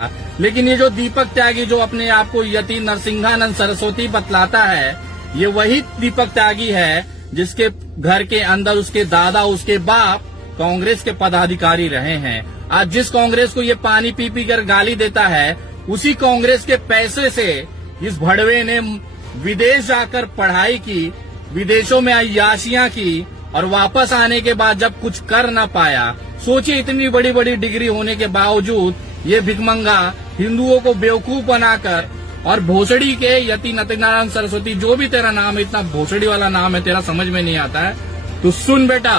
लेकिन ये जो दीपक त्यागी जो अपने आप को यति नरसिंहानंद सरस्वती बतलाता है, ये वही दीपक त्यागी है जिसके घर के अंदर उसके दादा उसके बाप कांग्रेस के पदाधिकारी रहे हैं। आज जिस कांग्रेस को ये पानी पी पी कर गाली देता है, उसी कांग्रेस के पैसे से इस भड़वे ने विदेश जाकर पढ़ाई की, विदेशों में अय्याशियां की और वापस आने के बाद जब कुछ कर न पाया, सोचिए इतनी बड़ी बड़ी डिग्री होने के बावजूद ये भिखमंगा हिंदुओं को बेवकूफ बनाकर और भोसड़ी के यति नरसिंहानंद सरस्वती, जो भी तेरा नाम है, इतना भोसड़ी वाला नाम है, तेरा समझ में नहीं आता है। तो सुन बेटा,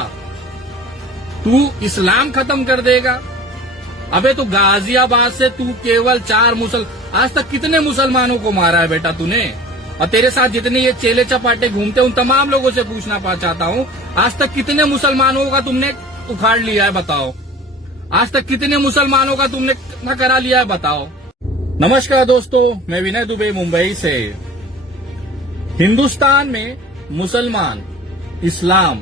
तू इस्लाम खत्म कर देगा। अबे तो गाजियाबाद से तू केवल 4 आज तक कितने मुसलमानों को मारा है बेटा तूने? और तेरे साथ जितने ये चेले चपाटे घूमते उन तमाम लोगों से पूछना चाहता हूँ, आज तक कितने मुसलमानों का तुमने उखाड़ लिया है बताओ? आज तक कितने मुसलमानों का तुमने न करा लिया है बताओ? नमस्कार दोस्तों, मैं विनय दुबे मुंबई से। हिंदुस्तान में मुसलमान, इस्लाम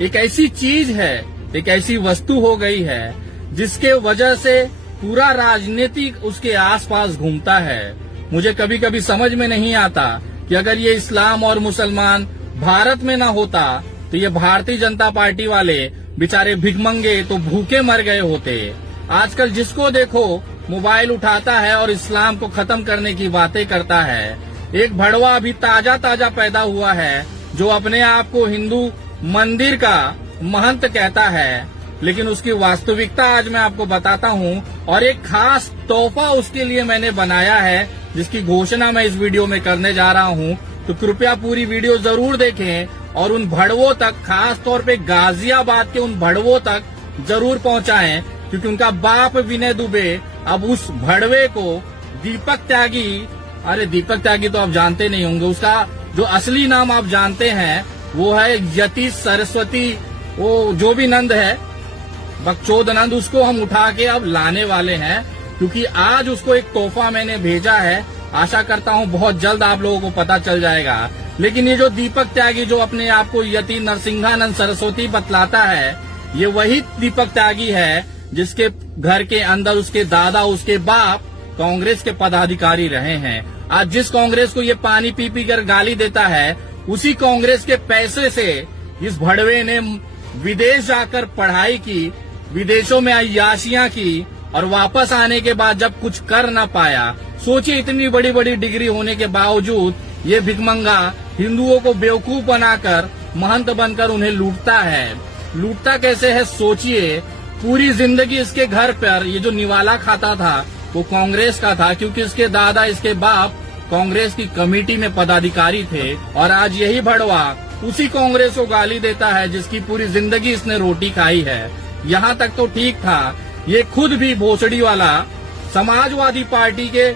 एक ऐसी चीज है, एक ऐसी वस्तु हो गई है जिसके वजह से पूरा राजनीतिक उसके आसपास घूमता है। मुझे कभी कभी समझ में नहीं आता कि अगर ये इस्लाम और मुसलमान भारत में ना होता तो ये भारतीय जनता पार्टी वाले बेचारे भिखमंगे तो भूखे मर गए होते। आजकल जिसको देखो मोबाइल उठाता है और इस्लाम को खत्म करने की बातें करता है। एक भड़वा अभी ताजा ताजा पैदा हुआ है जो अपने आप को हिंदू मंदिर का महंत कहता है, लेकिन उसकी वास्तविकता आज मैं आपको बताता हूँ और एक खास तोहफा उसके लिए मैंने बनाया है जिसकी घोषणा मैं इस वीडियो में करने जा रहा हूँ। तो कृपया पूरी वीडियो जरूर देखें और उन भड़वों तक, खास तौर पे गाजियाबाद के उन भड़वों तक जरूर पहुंचाएं, क्योंकि उनका बाप विनय दुबे अब उस भड़वे को दीपक त्यागी, अरे दीपक त्यागी तो आप जानते नहीं होंगे, उसका जो असली नाम आप जानते हैं वो है यति सरस्वती, वो जो भी नंद है, बकचोद नंद, उसको हम उठा के अब लाने वाले हैं, क्योंकि आज उसको एक तोहफा मैंने भेजा है। आशा करता हूं बहुत जल्द आप लोगों को पता चल जाएगा। लेकिन ये जो दीपक त्यागी जो अपने आप को यति नरसिंहानंद सरस्वती बतलाता है, ये वही दीपक त्यागी है जिसके घर के अंदर उसके दादा उसके बाप कांग्रेस के पदाधिकारी रहे हैं। आज जिस कांग्रेस को ये पानी पी पी कर गाली देता है, उसी कांग्रेस के पैसे से इस भड़वे ने विदेश जाकर पढ़ाई की, विदेशों में अय्याशियां की और वापस आने के बाद जब कुछ कर न पाया, सोचिए इतनी बड़ी बड़ी डिग्री होने के बावजूद ये भिखमंगा हिंदुओं को बेवकूफ बनाकर महंत बनकर उन्हें लूटता है। लूटता कैसे है सोचिए। पूरी जिंदगी इसके घर पर ये जो निवाला खाता था वो कांग्रेस का था, क्योंकि इसके दादा इसके बाप कांग्रेस की कमेटी में पदाधिकारी थे। और आज यही भड़वा उसी कांग्रेस को गाली देता है जिसकी पूरी जिंदगी इसने रोटी खाई है। यहाँ तक तो ठीक था, ये खुद भी भोसड़ी वाला समाजवादी पार्टी के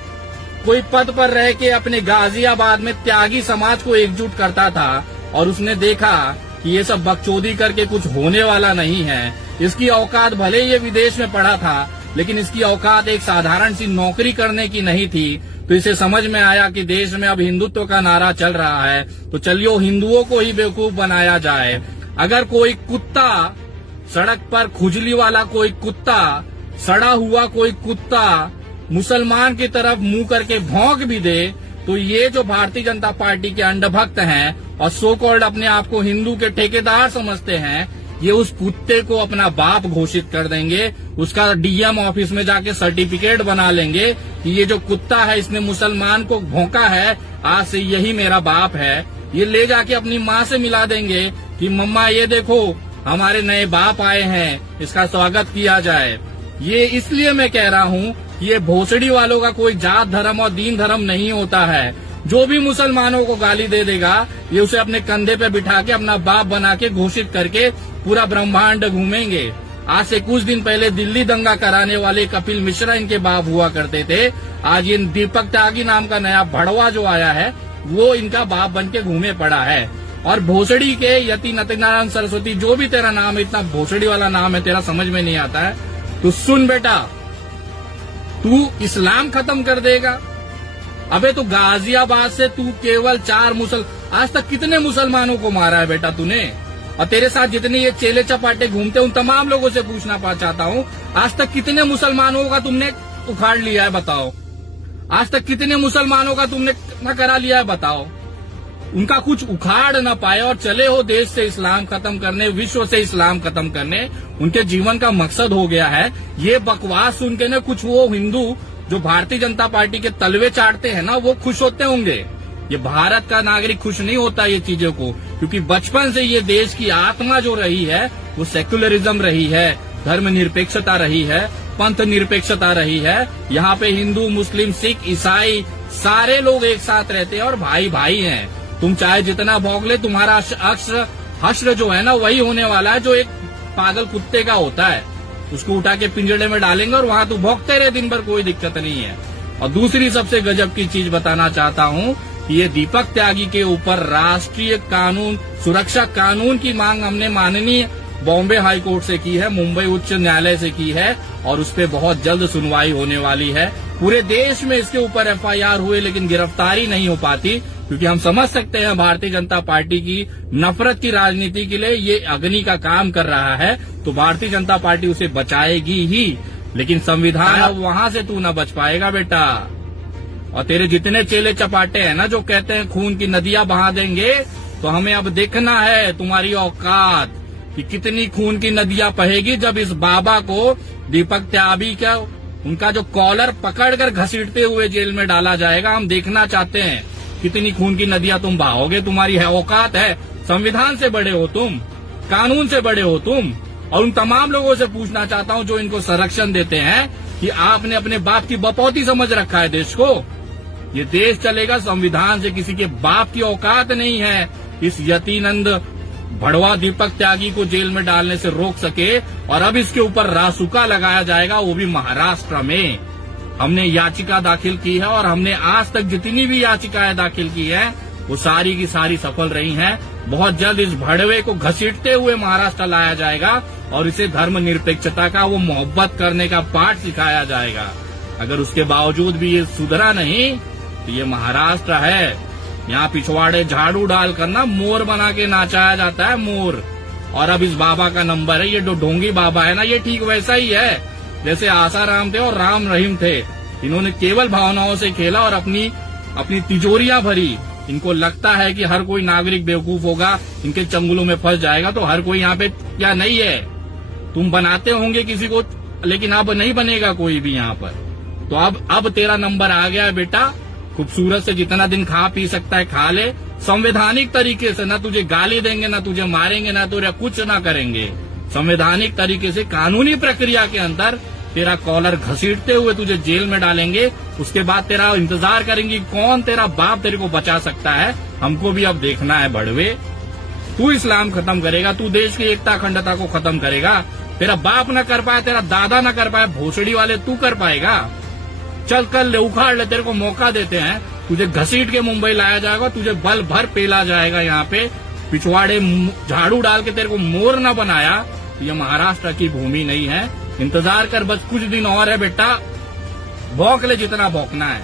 कोई पद पर रह के अपने गाजियाबाद में त्यागी समाज को एकजुट करता था, और उसने देखा कि ये सब बकचोदी करके कुछ होने वाला नहीं है। इसकी औकात, भले ये विदेश में पढ़ा था, लेकिन इसकी औकात एक साधारण सी नौकरी करने की नहीं थी। तो इसे समझ में आया कि देश में अब हिंदुत्व का नारा चल रहा है, तो चलिए हिंदुओं को ही बेवकूफ बनाया जाए। अगर कोई कुत्ता सड़क पर, खुजली वाला कोई कुत्ता, सड़ा हुआ कोई कुत्ता मुसलमान की तरफ मुंह करके भौंक भी दे, तो ये जो भारतीय जनता पार्टी के अंधभक्त हैं और सो कॉल्ड अपने आप को हिंदू के ठेकेदार समझते हैं, ये उस कुत्ते को अपना बाप घोषित कर देंगे। उसका डीएम ऑफिस में जाके सर्टिफिकेट बना लेंगे कि ये जो कुत्ता है इसने मुसलमान को भौंका है, आज से यही मेरा बाप है। ये ले जाके अपनी माँ से मिला देंगे कि मम्मा ये देखो हमारे नए बाप आए हैं, इसका स्वागत किया जाए। ये इसलिए मैं कह रहा हूँ कि ये भोसड़ी वालों का कोई जात धर्म और दीन धर्म नहीं होता है। जो भी मुसलमानों को गाली दे देगा, ये उसे अपने कंधे पे बिठा के अपना बाप बना के घोषित करके पूरा ब्रह्मांड घूमेंगे। आज से कुछ दिन पहले दिल्ली दंगा कराने वाले कपिल मिश्रा इनके बाप हुआ करते थे। आज ये दीपक त्यागी नाम का नया भड़वा जो आया है वो इनका बाप बन के घूमे पड़ा है। और भोसड़ी के यति नरसिंहानंद सरस्वती, जो भी तेरा नाम है, इतना भोसड़ी वाला नाम है, तेरा समझ में नहीं आता है। तो सुन बेटा, तू इस्लाम खत्म कर देगा। अबे तो गाजियाबाद से तू केवल 4 आज तक कितने मुसलमानों को मारा है बेटा तूने? और तेरे साथ जितने ये चेले चपाटे घूमते उन तमाम लोगों से पूछना चाहता हूँ, आज तक कितने मुसलमानों का तुमने उखाड़ लिया है बताओ? आज तक कितने मुसलमानों का तुमने न करा लिया है बताओ? उनका कुछ उखाड़ न पाए और चले हो देश से इस्लाम खत्म करने, विश्व से इस्लाम खत्म करने, उनके जीवन का मकसद हो गया है। ये बकवास सुन के न कुछ वो हिंदू जो भारतीय जनता पार्टी के तलवे चाटते हैं ना, वो खुश होते होंगे। ये भारत का नागरिक खुश नहीं होता ये चीजों को, क्योंकि बचपन से ये देश की आत्मा जो रही है वो सेक्युलरिज्म रही है, धर्म निरपेक्षता रही है, पंथ निरपेक्षता रही है। यहाँ पे हिंदू, मुस्लिम, सिख, ईसाई सारे लोग एक साथ रहते हैं और भाई भाई हैं। तुम चाहे जितना भौंक ले, तुम्हारा हश्र जो है ना वही होने वाला है जो एक पागल कुत्ते का होता है। उसको उठा के पिंजड़े में डालेंगे और वहां तू भौंकते रहे दिन भर, कोई दिक्कत नहीं है। और दूसरी सबसे गजब की चीज बताना चाहता हूँ, ये दीपक त्यागी के ऊपर राष्ट्रीय कानून, सुरक्षा कानून की मांग हमने माननीय बॉम्बे हाई कोर्ट से की है, मुंबई उच्च न्यायालय से की है और उस पर बहुत जल्द सुनवाई होने वाली है। पूरे देश में इसके ऊपर एफआईआर हुए लेकिन गिरफ्तारी नहीं हो पाती, क्योंकि हम समझ सकते हैं भारतीय जनता पार्टी की नफरत की राजनीति के लिए ये अग्नि का काम कर रहा है, तो भारतीय जनता पार्टी उसे बचाएगी ही। लेकिन संविधान अब वहां से तू न बच पाएगा बेटा। और तेरे जितने चेले चपाटे हैं ना जो कहते हैं खून की नदियां बहा देंगे, तो हमें अब देखना है तुम्हारी औकात कि कितनी खून की नदियां बहेगी जब इस बाबा को, दीपक त्यागी का, उनका जो कॉलर पकड़कर घसीटते हुए जेल में डाला जाएगा। हम देखना चाहते हैं कितनी खून की नदियां तुम बहाओगे। तुम्हारी औकात है? संविधान से बड़े हो तुम, कानून से बड़े हो तुम। और उन तमाम लोगों से पूछना चाहता हूं जो इनको संरक्षण देते हैं कि आपने अपने बाप की बपौती समझ रखा है देश को। ये देश चलेगा संविधान से, किसी के बाप की औकात नहीं है इस यतीनंद भड़वा दीपक त्यागी को जेल में डालने से रोक सके। और अब इसके ऊपर रासुका लगाया जाएगा, वो भी महाराष्ट्र में। हमने याचिका दाखिल की है और हमने आज तक जितनी भी याचिकाएं दाखिल की है वो सारी की सारी सफल रही हैं। बहुत जल्द इस भड़वे को घसीटते हुए महाराष्ट्र लाया जाएगा और इसे धर्म निरपेक्षता का, वो मोहब्बत करने का पाठ सिखाया जाएगा। अगर उसके बावजूद भी ये सुधरा नहीं तो ये महाराष्ट्र है। यहाँ पिछवाड़े झाड़ू डालकर ना मोर बना के नाचाया जाता है, मोर। और अब इस बाबा का नंबर है, ये जो ढोंगी बाबा है ना, ये ठीक वैसा ही है जैसे आसाराम थे और राम रहीम थे। इन्होंने केवल भावनाओं से खेला और अपनी तिजोरियां भरी। इनको लगता है कि हर कोई नागरिक बेवकूफ होगा, इनके चंगुलों में फंस जाएगा, तो हर कोई यहाँ पे क्या नहीं है। तुम बनाते होंगे किसी को, लेकिन अब नहीं बनेगा कोई भी यहाँ पर। तो अब तेरा नंबर आ गया है बेटा। खूबसूरत से जितना दिन खा पी सकता है खा ले, संवैधानिक तरीके से। ना तुझे गाली देंगे, ना तुझे मारेंगे, ना तुझे कुछ ना करेंगे। संवैधानिक तरीके से कानूनी प्रक्रिया के अंदर तेरा कॉलर घसीटते हुए तुझे जेल में डालेंगे। उसके बाद तेरा इंतजार करेंगे कौन तेरा बाप तेरे को बचा सकता है। हमको भी अब देखना है भड़वे। तू इस्लाम खत्म करेगा, तू देश की एकता अखंडता को खत्म करेगा। तेरा बाप न कर पाए, तेरा दादा न कर पाए, भोसड़ी वाले तू कर पाएगा? चल कर ले, उखाड़ ले, तेरे को मौका देते हैं। तुझे घसीट के मुंबई लाया जाएगा, तुझे बल भर पेला जाएगा। यहाँ पे पिछवाड़े झाड़ू डाल के तेरे को मोर न बनाया। ये महाराष्ट्र की भूमि नहीं है। इंतजार कर, बस कुछ दिन और है बेटा, भौंक ले जितना भौंकना है।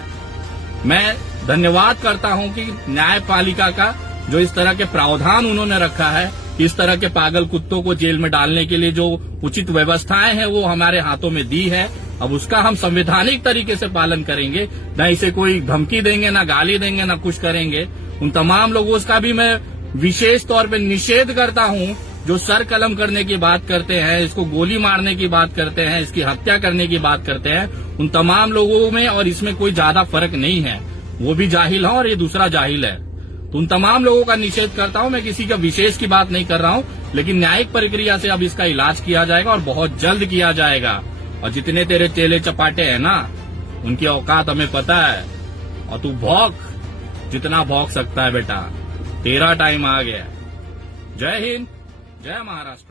मैं धन्यवाद करता हूँ कि न्यायपालिका का जो इस तरह के प्रावधान उन्होंने रखा है, इस तरह के पागल कुत्तों को जेल में डालने के लिए जो उचित व्यवस्थाएं हैं वो हमारे हाथों में दी है। अब उसका हम संवैधानिक तरीके से पालन करेंगे, न इसे कोई धमकी देंगे, न गाली देंगे, न कुछ करेंगे। उन तमाम लोगों का भी मैं विशेष तौर पे निषेध करता हूँ जो सर कलम करने की बात करते हैं, इसको गोली मारने की बात करते हैं, इसकी हत्या करने की बात करते हैं। उन तमाम लोगों में और इसमें कोई ज्यादा फर्क नहीं है। वो भी जाहिल है और ये दूसरा जाहिल है। तो उन तमाम लोगों का निषेध करता हूं। मैं किसी का विशेष की बात नहीं कर रहा हूं, लेकिन न्यायिक प्रक्रिया से अब इसका इलाज किया जाएगा और बहुत जल्द किया जाएगा। और जितने तेरे चेले चपाटे हैं ना, उनकी औकात हमें पता है। और तू भौंक जितना भौंक सकता है बेटा, तेरा टाइम आ गया। जय हिंद, जय महाराष्ट्र।